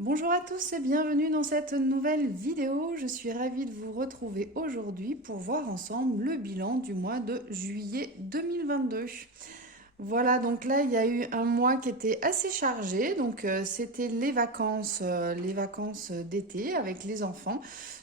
Bonjour à tous et bienvenue dans cette nouvelle vidéo. Je suis ravie de vous retrouver aujourd'hui pour voir ensemble le bilan du mois de juillet 2022. Voilà, donc là il y a eu un mois qui était assez chargé, donc c'était les vacances d'été avec les enfants.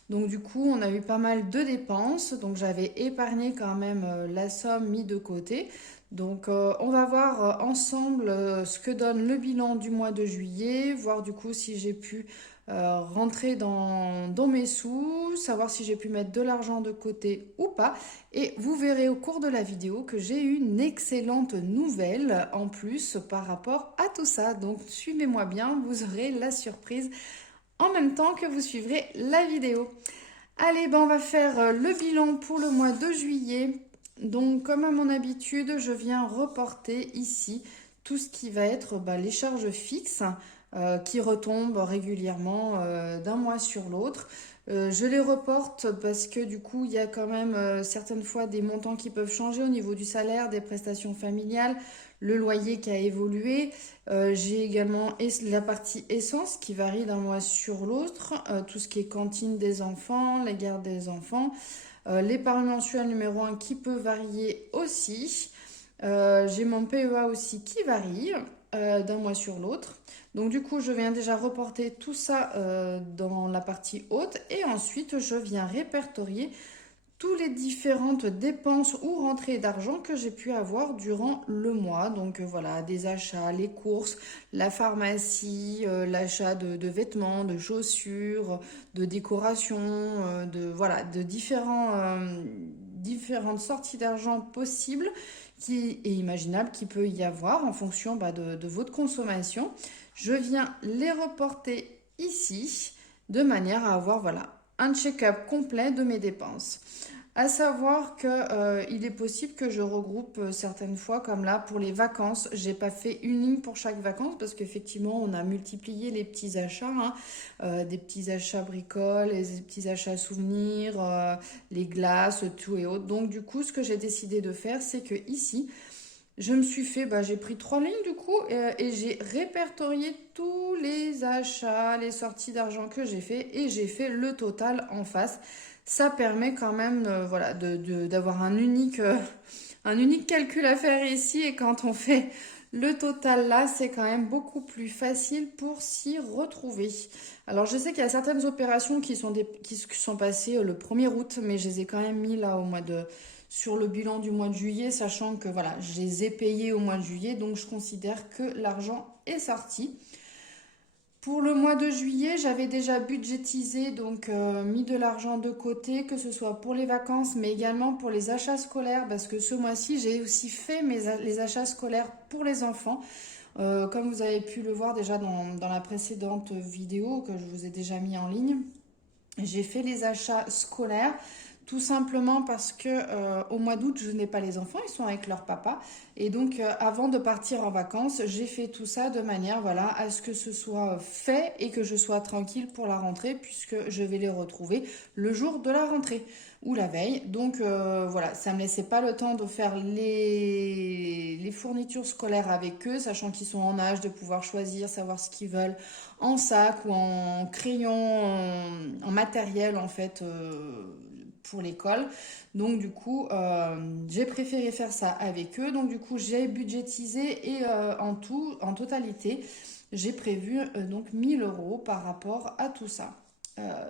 Donc du coup on a eu pas mal de dépenses, donc j'avais épargné quand même la somme mise de côté. Donc on va voir ensemble ce que donne le bilan du mois de juillet, voir du coup si j'ai pu rentrer dans mes sous, savoir si j'ai pu mettre de l'argent de côté ou pas. Et vous verrez au cours de la vidéo que j'ai une excellente nouvelle en plus par rapport à tout ça. Donc suivez-moi bien, vous aurez la surprise en même temps que vous suivrez la vidéo. Allez, ben on va faire le bilan pour le mois de juillet. Donc comme à mon habitude, je viens reporter ici tout ce qui va être les charges fixes qui retombent régulièrement d'un mois sur l'autre. Je les reporte parce que du coup, il y a quand même certaines fois des montants qui peuvent changer au niveau du salaire, des prestations familiales, le loyer qui a évolué. J'ai également la partie essence qui varie d'un mois sur l'autre, tout ce qui est cantine des enfants, les gardes des enfants, l'épargne mensuelle numéro un qui peut varier aussi. J'ai mon PEA aussi qui varie d'un mois sur l'autre. Donc du coup, je viens déjà reporter tout ça dans la partie haute et ensuite je viens répertorier toutes les différentes dépenses ou rentrées d'argent que j'ai pu avoir durant le mois. Donc voilà, des achats, les courses, la pharmacie, l'achat de vêtements, de chaussures, de décorations, de différentes sorties d'argent possibles qui est imaginable qu'il peut y avoir en fonction de votre consommation. Je viens les reporter ici de manière à avoir un check-up complet de mes dépenses. À savoir que il est possible que je regroupe certaines fois, comme là pour les vacances, j'ai pas fait une ligne pour chaque vacances parce qu'effectivement on a multiplié les petits achats, hein, des petits achats bricoles, des petits achats souvenirs, les glaces, tout et autres. Donc du coup, ce que j'ai décidé de faire, c'est que ici, je me suis fait, j'ai pris trois lignes du coup et j'ai répertorié tous les achats, les sorties d'argent que j'ai fait et j'ai fait le total en face. Ça permet quand même d'avoir un unique calcul à faire ici et quand on fait le total là, c'est quand même beaucoup plus facile pour s'y retrouver. Alors je sais qu'il y a certaines opérations qui sont passées le 1er août, mais je les ai quand même mis là sur le bilan du mois de juillet, sachant que voilà, je les ai payés au mois de juillet, donc je considère que l'argent est sorti. Pour le mois de juillet, j'avais déjà budgétisé, donc mis de l'argent de côté, que ce soit pour les vacances, mais également pour les achats scolaires, parce que ce mois-ci, j'ai aussi fait les achats scolaires pour les enfants. Comme vous avez pu le voir déjà dans la précédente vidéo que je vous ai déjà mis en ligne, j'ai fait les achats scolaires tout simplement parce que au mois d'août, je n'ai pas les enfants, ils sont avec leur papa. Et donc, avant de partir en vacances, j'ai fait tout ça de manière à ce que ce soit fait et que je sois tranquille pour la rentrée, puisque je vais les retrouver le jour de la rentrée ou la veille. Donc, voilà, ça me laissait pas le temps de faire les fournitures scolaires avec eux, sachant qu'ils sont en âge de pouvoir choisir, savoir ce qu'ils veulent en sac ou en crayon, en matériel en fait pour l'école. Donc du coup, j'ai préféré faire ça avec eux. Donc du coup, j'ai budgétisé et en totalité, j'ai prévu donc 1 000 € par rapport à tout ça.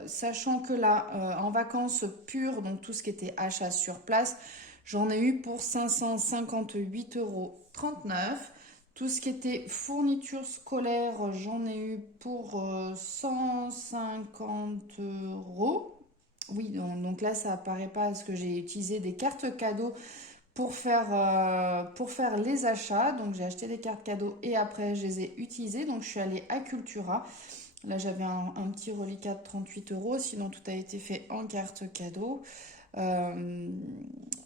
Sachant que là, en vacances pures, donc tout ce qui était achat sur place, j'en ai eu pour 558,39 €. Tout ce qui était fourniture scolaire, j'en ai eu pour 150 euros. Oui, donc là, ça apparaît pas parce que j'ai utilisé des cartes cadeaux pour faire les achats. Donc j'ai acheté des cartes cadeaux et après je les ai utilisées. Donc je suis allée à Cultura. Là, j'avais un petit reliquat de 38 euros. Sinon, tout a été fait en carte cadeau. Euh,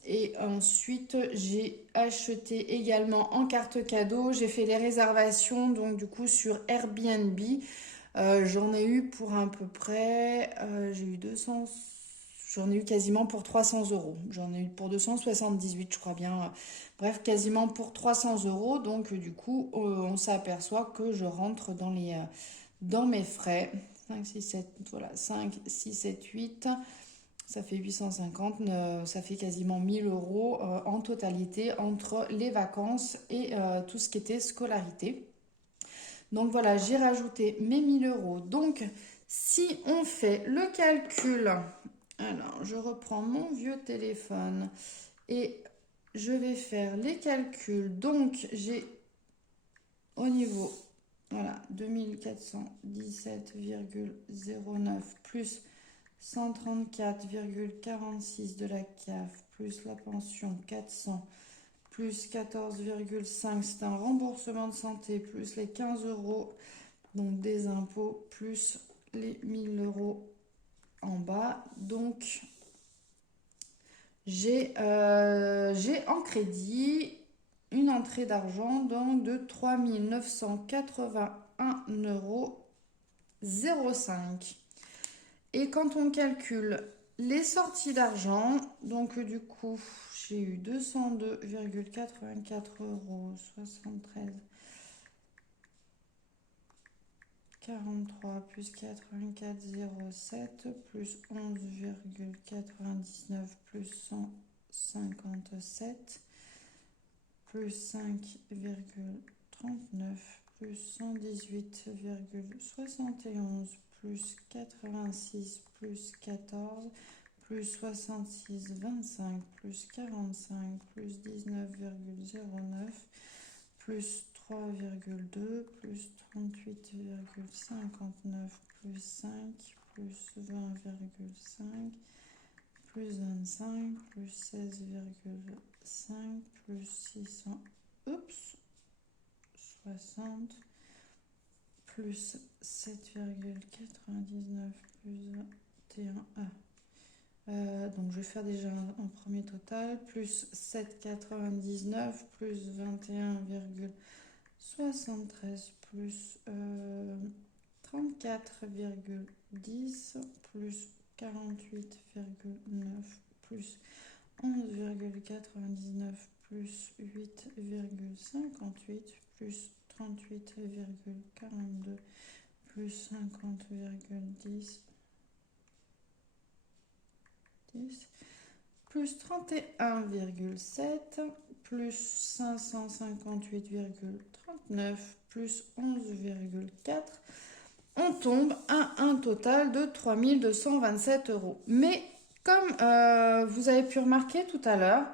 et ensuite, j'ai acheté également en carte cadeau. J'ai fait les réservations, donc du coup, sur Airbnb. J'en ai eu pour à peu près, j'ai eu 200, j'en ai eu quasiment pour 300 euros. J'en ai eu pour 278, je crois bien. Bref, quasiment pour 300 euros. Donc, du coup, on s'aperçoit que je rentre dans mes frais. 5, 6, 7, voilà, 5, 6, 7, 8, ça fait 850, ça fait quasiment 1000 euros en totalité entre les vacances et tout ce qui était scolarité. Donc voilà, j'ai rajouté mes 1000 euros. Donc, si on fait le calcul, alors je reprends mon vieux téléphone et je vais faire les calculs. Donc, j'ai au niveau, voilà, 2417,09 plus 134,46 de la CAF plus la pension 400 plus 14,5, c'est un remboursement de santé, plus les 15 euros, donc des impôts, plus les 1000 euros en bas. Donc, j'ai en crédit une entrée d'argent donc de 3 981,05 euros. Et quand on calcule les sorties d'argent, donc du coup, j'ai eu 202,84 euros 73 43 plus 84,07 plus 11,99 plus 157 plus 5,39 plus 118,71 plus 86 plus 14 plus 66, 25 plus 45 plus 19,09 plus 3,2 plus 38,59 plus 5 plus 20,5 plus 25 plus 16,5 plus 600, 60 plus 7,99 plus 21. Donc je vais faire déjà un premier total, plus 7,99 plus 21,73 plus 34,10 plus 48,9 plus 11,99 plus 8,58 plus 38,42 plus 50,10 plus 31,7 plus 558,39 plus 11,4. On tombe à un total de 3227 euros. Mais comme vous avez pu remarquer tout à l'heure,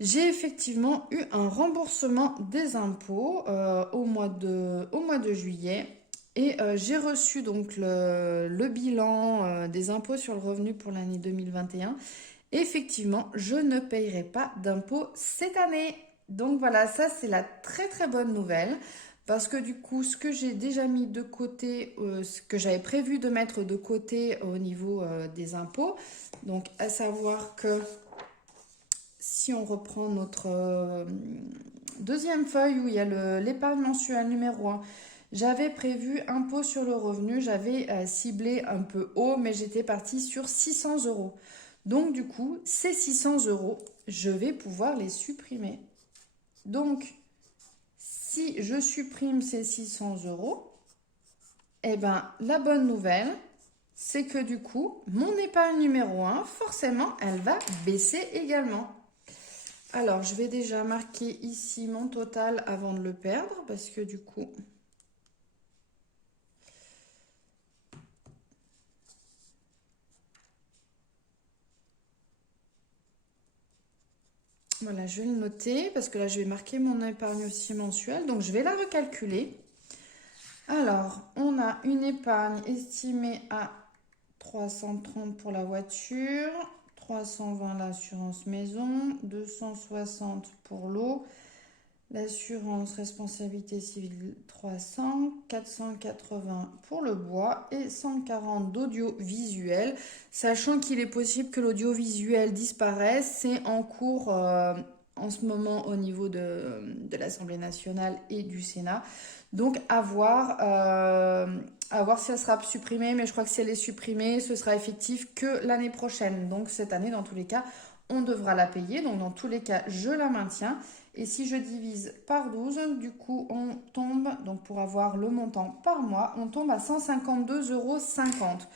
j'ai effectivement eu un remboursement des impôts au mois de juillet. Et j'ai reçu donc le bilan des impôts sur le revenu pour l'année 2021. Effectivement, je ne payerai pas d'impôts cette année. Donc voilà, ça c'est la très très bonne nouvelle. Parce que du coup, ce que j'ai déjà mis de côté, ce que j'avais prévu de mettre de côté au niveau des impôts, donc à savoir que si on reprend notre deuxième feuille où il y a l'épargne mensuelle numéro 1, j'avais prévu impôt sur le revenu, j'avais ciblé un peu haut, mais j'étais partie sur 600 euros. Donc du coup, ces 600 euros, je vais pouvoir les supprimer. Donc, si je supprime ces 600 euros, eh ben, la bonne nouvelle, c'est que du coup, mon épargne numéro 1, forcément, elle va baisser également. Alors, je vais déjà marquer ici mon total avant de le perdre, parce que du coup... Voilà, je vais le noter, parce que là, je vais marquer mon épargne aussi mensuelle. Donc, je vais la recalculer. Alors, on a une épargne estimée à 330 pour la voiture, 320 l'assurance maison, 260 pour l'eau, l'assurance responsabilité civile 300, 480 pour le bois et 140 d'audiovisuel, sachant qu'il est possible que l'audiovisuel disparaisse. C'est en cours en ce moment au niveau de l'Assemblée nationale et du Sénat. Donc à voir si elle sera supprimée, mais je crois que si elle est supprimée, ce sera effectif que l'année prochaine. Donc cette année, dans tous les cas, on devra la payer. Donc, dans tous les cas, je la maintiens. Et si je divise par 12, du coup, on tombe, donc pour avoir le montant par mois, on tombe à 152,50 €.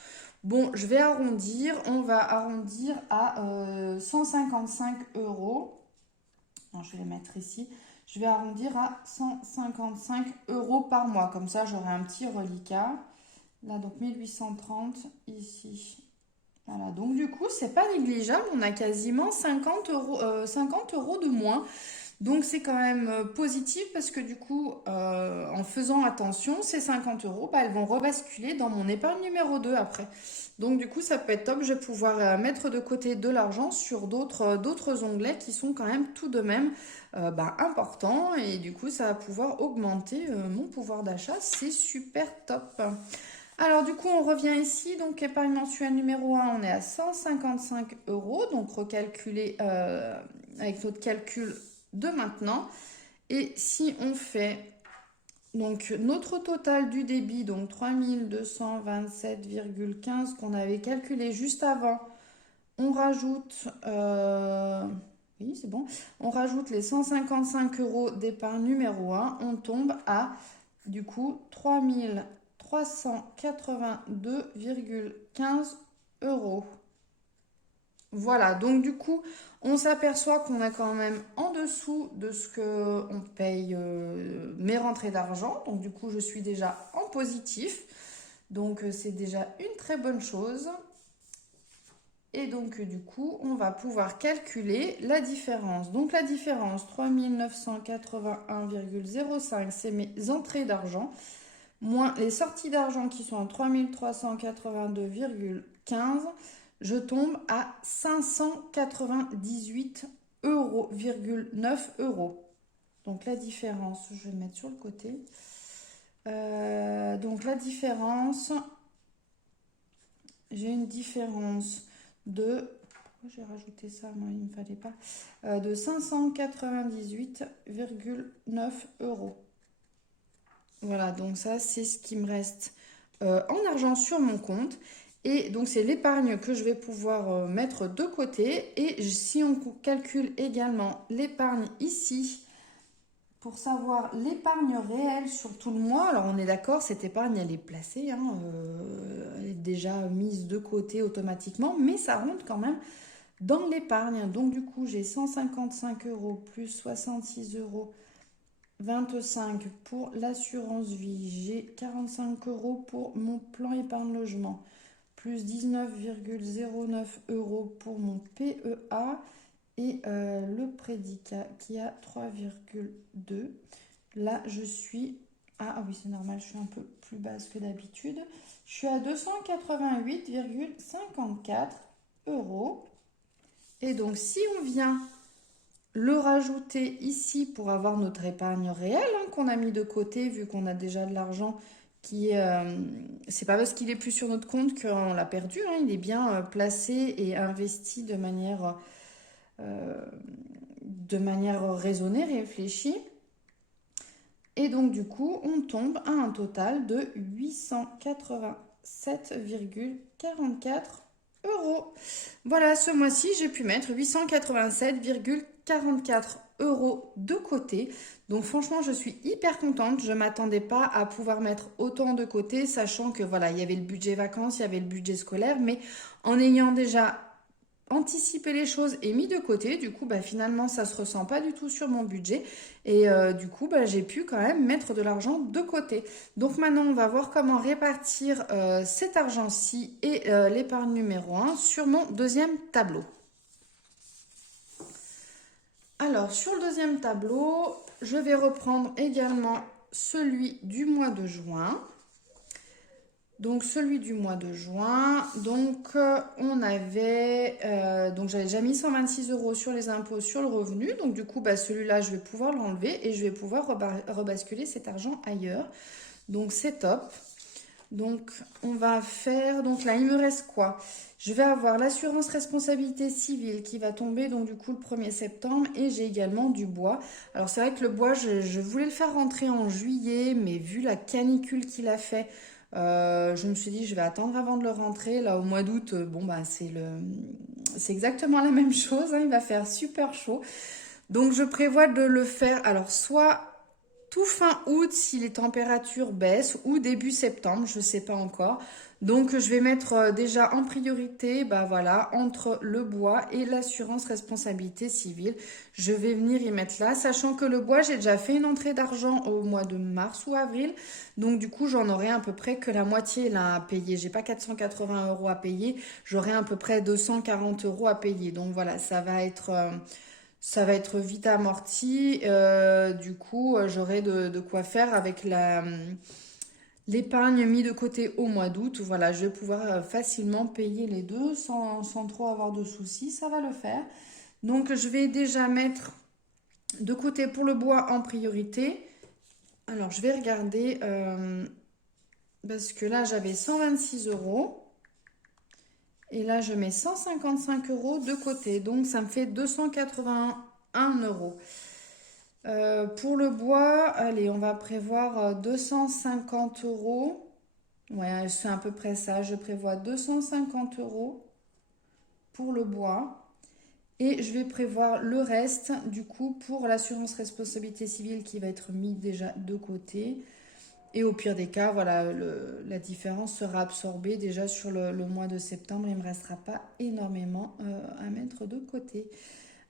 Bon, je vais arrondir. On va arrondir à 155 euros. Non, je vais les mettre ici. Je vais arrondir à 155 € par mois. Comme ça, j'aurai un petit reliquat. Là, donc 1830 ici. Voilà, donc du coup, c'est pas négligeable. On a quasiment 50 € de moins. Donc c'est quand même positif parce que du coup, en faisant attention, ces 50 €, bah, elles vont rebasculer dans mon épargne numéro 2 après. Donc du coup, ça peut être top. Je vais pouvoir mettre de côté de l'argent sur d'autres onglets qui sont quand même tout de même bah, importants. Et du coup, ça va pouvoir augmenter mon pouvoir d'achat. C'est super top. Alors du coup, on revient ici. Donc épargne mensuelle numéro 1, on est à 155 €. Donc recalculer avec notre calcul de maintenant. Et si on fait donc notre total du débit, donc 3227,15 qu'on avait calculé juste avant, on rajoute, oui c'est bon, on rajoute les 155 € d'épargne numéro 1, on tombe à du coup 3382,15 €. Voilà, donc du coup, on s'aperçoit qu'on est quand même en dessous de ce qu'on paye mes rentrées d'argent. Donc du coup, je suis déjà en positif. Donc c'est déjà une très bonne chose. Et donc du coup, on va pouvoir calculer la différence. Donc la différence, 3981,05, c'est mes entrées d'argent, moins les sorties d'argent qui sont à 3382,15. Je tombe à 598,9 €. Donc la différence, je vais le mettre sur le côté. Donc la différence, j'ai une différence de... Pourquoi j'ai rajouté ça? Moi, il ne me fallait pas. De 598,9 €. Voilà, donc ça, c'est ce qui me reste en argent sur mon compte. Et donc, c'est l'épargne que je vais pouvoir mettre de côté. Et si on calcule également l'épargne ici, pour savoir l'épargne réelle sur tout le mois, alors on est d'accord, cette épargne, elle est placée, hein, elle est déjà mise de côté automatiquement, mais ça rentre quand même dans l'épargne. Donc, du coup, j'ai 155 € plus 66 € 25 pour l'assurance vie, j'ai 45 € pour mon plan épargne logement, plus 19,09 € pour mon PEA et le prédicat qui a 3,2. Là, je suis... Ah oui, c'est normal, je suis un peu plus basse que d'habitude. Je suis à 288,54 €. Et donc, si on vient le rajouter ici pour avoir notre épargne réelle hein, qu'on a mis de côté vu qu'on a déjà de l'argent qui est... c'est pas parce qu'il est plus sur notre compte qu'on l'a perdu, hein, il est bien placé et investi de manière raisonnée, réfléchie. Et donc du coup, on tombe à un total de 887,44 €. Voilà, ce mois-ci, j'ai pu mettre 887,44 € de côté. Donc franchement, je suis hyper contente. Je ne m'attendais pas à pouvoir mettre autant de côté, sachant que voilà, il y avait le budget vacances, il y avait le budget scolaire, mais en ayant déjà anticipé les choses et mis de côté, du coup, bah, finalement, ça ne se ressent pas du tout sur mon budget. Et du coup, bah, j'ai pu quand même mettre de l'argent de côté. Donc maintenant, on va voir comment répartir cet argent-ci et l'épargne numéro 1 sur mon deuxième tableau. Alors, sur le deuxième tableau, je vais reprendre également celui du mois de juin. Donc, celui du mois de juin, donc on avait, donc j'avais déjà mis 126 € sur les impôts sur le revenu. Donc, du coup, bah, celui-là, je vais pouvoir l'enlever et je vais pouvoir rebasculer cet argent ailleurs. Donc, c'est top. Donc, on va faire, donc là, il me reste quoi? Je vais avoir l'assurance responsabilité civile qui va tomber, donc du coup, le 1er septembre. Et j'ai également du bois. Alors, c'est vrai que le bois, je voulais le faire rentrer en juillet, mais vu la canicule qu'il a fait... je me suis dit je vais attendre avant de le rentrer. Là au mois d'août, bon bah c'est c'est exactement la même chose, hein, il va faire super chaud. Donc je prévois de le faire, alors soit tout fin août si les températures baissent ou début septembre, je ne sais pas encore. Donc je vais mettre déjà en priorité, bah voilà, entre le bois et l'assurance responsabilité civile. Je vais venir y mettre là, sachant que le bois, j'ai déjà fait une entrée d'argent au mois de mars ou avril. Donc du coup, j'en aurai à peu près que la moitié là à payer. J'ai pas 480 € à payer, j'aurai à peu près 240 € à payer. Donc voilà, ça va être vite amorti. Du coup, j'aurai de quoi faire avec l'épargne mise de côté au mois d'août. Voilà, je vais pouvoir facilement payer les deux sans trop avoir de soucis. Ça va le faire. Donc, je vais déjà mettre de côté pour le bois en priorité. Alors, je vais regarder parce que là, j'avais 126 €. Et là, je mets 155 € de côté. Donc, ça me fait 281 €. Pour le bois, allez, on va prévoir 250 €. Ouais, c'est à peu près ça. Je prévois 250 € pour le bois. Et je vais prévoir le reste, du coup, pour l'assurance responsabilité civile qui va être mis déjà de côté. Et au pire des cas, voilà, la différence sera absorbée déjà sur le mois de septembre. Il ne me restera pas énormément à mettre de côté.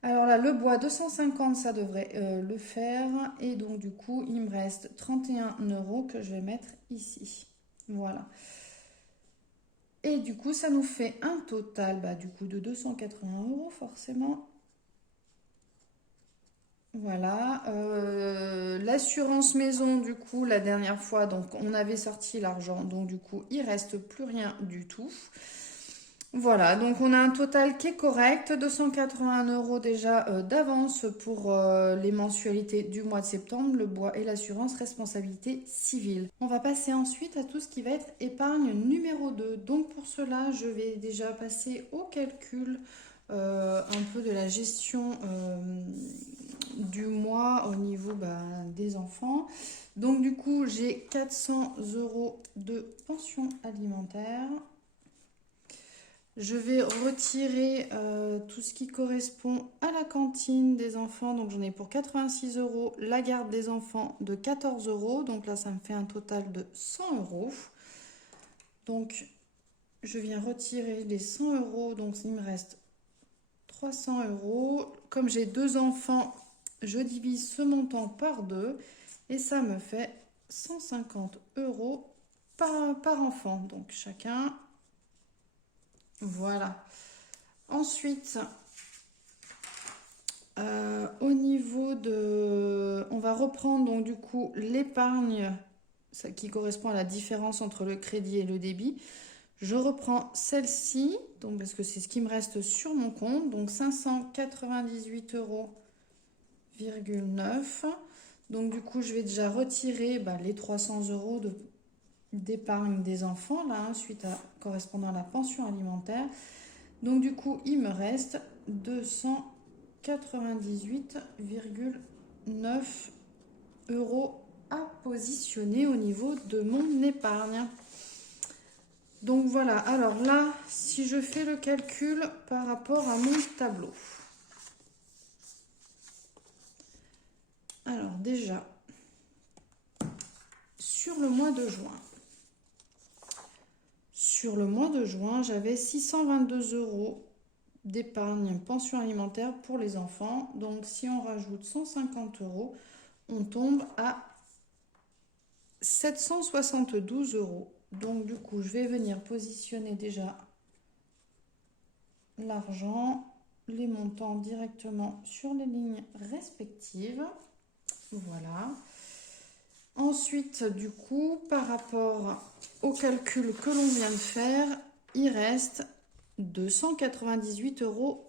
Alors là, le bois 250, ça devrait le faire. Et donc du coup, il me reste 31 € que je vais mettre ici. Voilà. Et du coup, ça nous fait un total bah, du coup de 280 € forcément. Voilà. L'assurance maison, du coup, la dernière fois, donc on avait sorti l'argent. Donc du coup, il reste plus rien du tout. Voilà, donc on a un total qui est correct, 280 € déjà d'avance pour les mensualités du mois de septembre, le bois et l'assurance responsabilité civile. On va passer ensuite à tout ce qui va être épargne numéro 2. Donc pour cela, je vais déjà passer au calcul un peu de la gestion du mois au niveau bah, des enfants. Donc du coup, j'ai 400 € de pension alimentaire. Je vais retirer tout ce qui correspond à la cantine des enfants. Donc j'en ai pour 86 €. La garde des enfants de 14 €. Donc là, ça me fait un total de 100 €. Donc je viens retirer les 100 €. Donc il me reste 300 €. Comme j'ai deux enfants, je divise ce montant par deux. Et ça me fait 150 € par enfant. Donc chacun. Voilà. Ensuite, au niveau de... On va reprendre donc du coup l'épargne qui correspond à la différence entre le crédit et le débit. Je reprends celle-ci, donc parce que c'est ce qui me reste sur mon compte, donc 598,9 €. Donc du coup, je vais déjà retirer bah, les 300 € d'épargne des enfants, là, hein, correspondant à la pension alimentaire. Donc du coup, il me reste 298,9 € à positionner au niveau de mon épargne. Donc voilà, alors là, si je fais le calcul par rapport à mon tableau. Alors déjà, sur le mois de juin. Sur le mois de juin, j'avais 622 € d'épargne pension alimentaire pour les enfants. Donc si on rajoute 150 €, on tombe à 772 €. Donc du coup, je vais venir positionner déjà l'argent, les montants directement sur les lignes respectives. Voilà. Ensuite, du coup, par rapport au calcul que l'on vient de faire, il reste 298,90 €.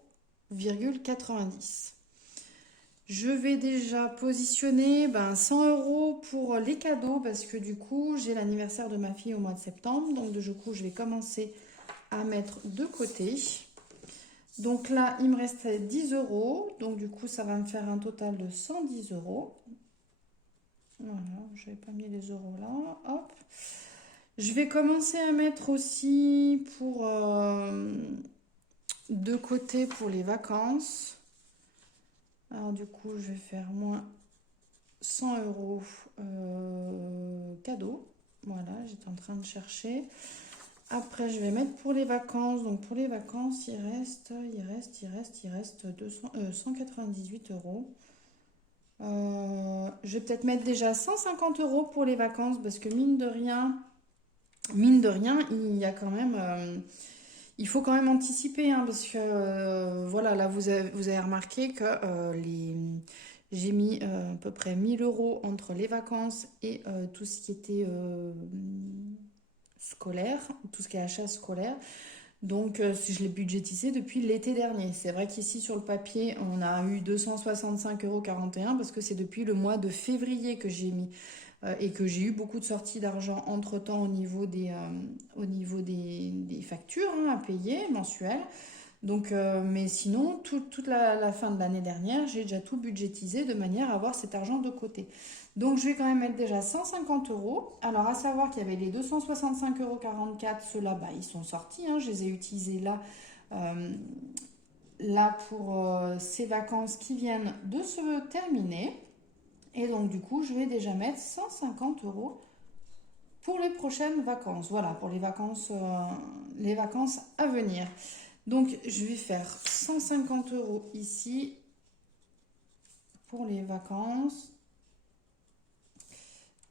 Je vais déjà positionner 100 € pour les cadeaux parce que du coup, j'ai l'anniversaire de ma fille au mois de septembre. Donc du coup, je vais commencer à mettre de côté. Donc là, il me reste 10 €. Donc du coup, ça va me faire un total de 110 €. Voilà, je n'avais pas mis les euros là. Hop. Je vais commencer à mettre aussi pour de côté pour les vacances. Alors du coup, je vais faire moins 100 euros cadeau. Voilà, j'étais en train de chercher. Après, je vais mettre pour les vacances. Donc pour les vacances, il reste 198 euros. Je vais peut-être mettre déjà 150 euros pour les vacances parce que mine de rien, il y a quand même, il faut quand même anticiper hein, parce que voilà, là vous avez remarqué que j'ai mis à peu près 1000 euros entre les vacances et tout ce qui était scolaire, tout ce qui est achat scolaire. Donc, je l'ai budgétisé depuis l'été dernier. C'est vrai qu'ici, sur le papier, on a eu 265,41 € parce que c'est depuis le mois de février que j'ai mis et que j'ai eu beaucoup de sorties d'argent entre-temps au niveau des factures hein, à payer mensuelles. Donc, mais sinon, toute la fin de l'année dernière, j'ai déjà tout budgétisé de manière à avoir cet argent de côté. Donc, je vais quand même mettre déjà 150 euros. Alors, à savoir qu'il y avait les 265,44 €, ceux-là, bah, ils sont sortis. Hein, je les ai utilisés euh, là pour ces vacances qui viennent de se terminer. Et donc, du coup, je vais déjà mettre 150 euros pour les prochaines vacances. Voilà, pour les vacances à venir. Donc, je vais faire 150 euros ici pour les vacances.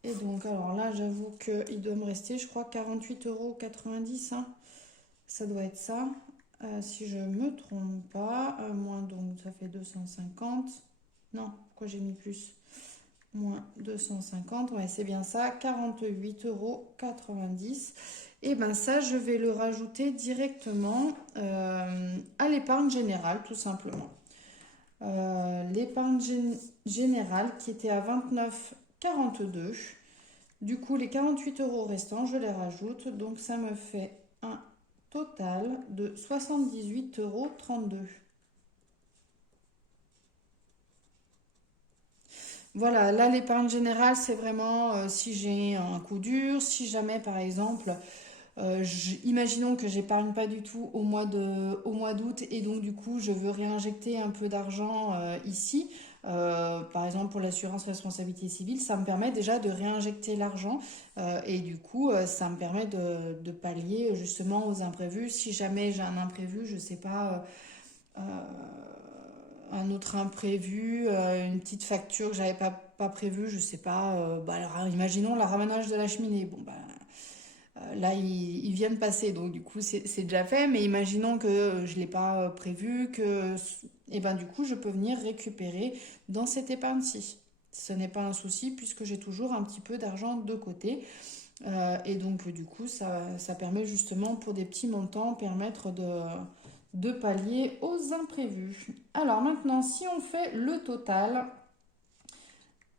Et donc, alors là, j'avoue qu'il doit me rester, je crois, 48,90 €. Hein. Ça doit être ça. Si je ne me trompe pas. Moins, donc, ça fait 250. Non, pourquoi j'ai mis plus? Moins 250. Ouais, c'est bien ça. 48,90 €. Et bien ça, je vais le rajouter directement à l'épargne générale, tout simplement. L'épargne générale qui était à 29,42 €. Du coup, les 48 euros restants, je les rajoute. Donc, ça me fait un total de 78,32 €. Voilà, là, l'épargne générale, c'est vraiment si j'ai un coup dur, si jamais, par exemple, imaginons que j'épargne pas du tout au mois d'août et donc du coup je veux réinjecter un peu d'argent ici. Par exemple pour l'assurance responsabilité civile, ça me permet déjà de réinjecter l'argent et du coup ça me permet de pallier justement aux imprévus. Si jamais j'ai un imprévu, je sais pas, un autre imprévu, une petite facture que j'avais pas prévue, je sais pas, bah, alors, imaginons le ramanage de la cheminée. Bon, bah, là, il vient de passer, donc du coup, c'est déjà fait. Mais imaginons que je ne l'ai pas prévu, et ben, du coup, je peux venir récupérer dans cette épargne-ci. Ce n'est pas un souci puisque j'ai toujours un petit peu d'argent de côté. Et donc, du coup, ça permet justement pour des petits montants, permettre de pallier aux imprévus. Alors maintenant, si on fait le total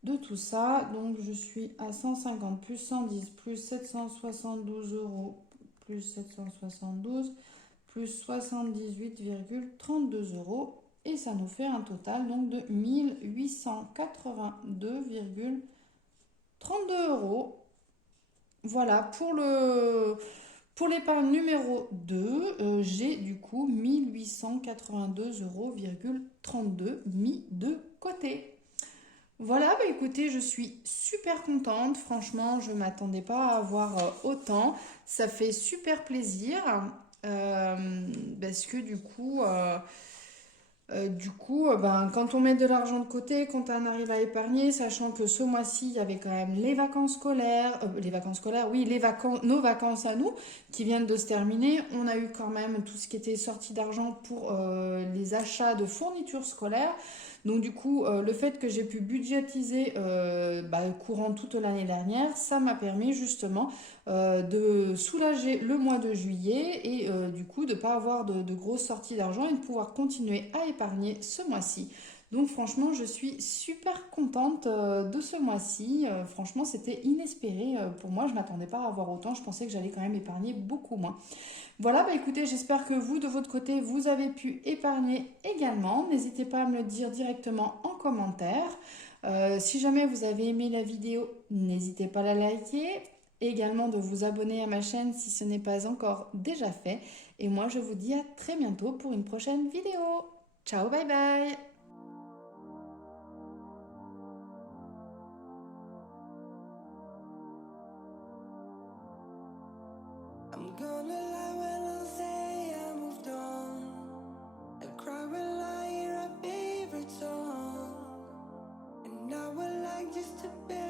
de tout ça, donc je suis à 150 plus 110 plus 772 euros plus 772 plus 78,32 € et ça nous fait un total donc de 1882,32 €. Voilà pour l'épargne numéro 2, j'ai du coup 1882,32 € mis de côté. Voilà, bah écoutez, je suis super contente. Franchement, je ne m'attendais pas à avoir autant. Ça fait super plaisir parce que ben, quand on met de l'argent de côté, quand on arrive à épargner, sachant que ce mois-ci, il y avait quand même les vacances scolaires, oui, nos vacances à nous qui viennent de se terminer. On a eu quand même tout ce qui était sorti d'argent pour les achats de fournitures scolaires. Donc du coup, le fait que j'ai pu budgétiser courant toute l'année dernière, ça m'a permis justement de soulager le mois de juillet et du coup de ne pas avoir de grosses sorties d'argent et de pouvoir continuer à épargner ce mois-ci. Donc franchement, je suis super contente de ce mois-ci. Franchement, c'était inespéré pour moi. Je ne m'attendais pas à avoir autant. Je pensais que j'allais quand même épargner beaucoup moins. Voilà, bah écoutez, j'espère que vous, de votre côté, vous avez pu épargner également. N'hésitez pas à me le dire directement en commentaire. Si jamais vous avez aimé la vidéo, n'hésitez pas à la liker, également de vous abonner à ma chaîne si ce n'est pas encore déjà fait. Et moi, je vous dis à très bientôt pour une prochaine vidéo. Ciao, bye bye! I'm gonna lie when I say I moved on. I cry when I hear our favorite song. And I would like just to bear